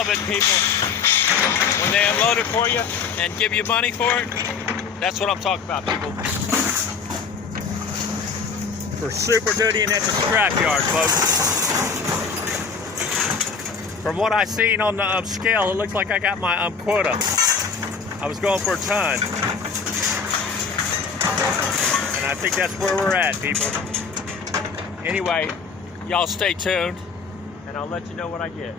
love it, people. When they unload it for you and give you money for it, that's what I'm talking about, people. For Superduty and at the Scrapyard, folks. From what I seen on the scale, it looks like I got my quota. I was going for a ton. And I think that's where we're at, people. Anyway, y'all stay tuned, and I'll let you know what I get.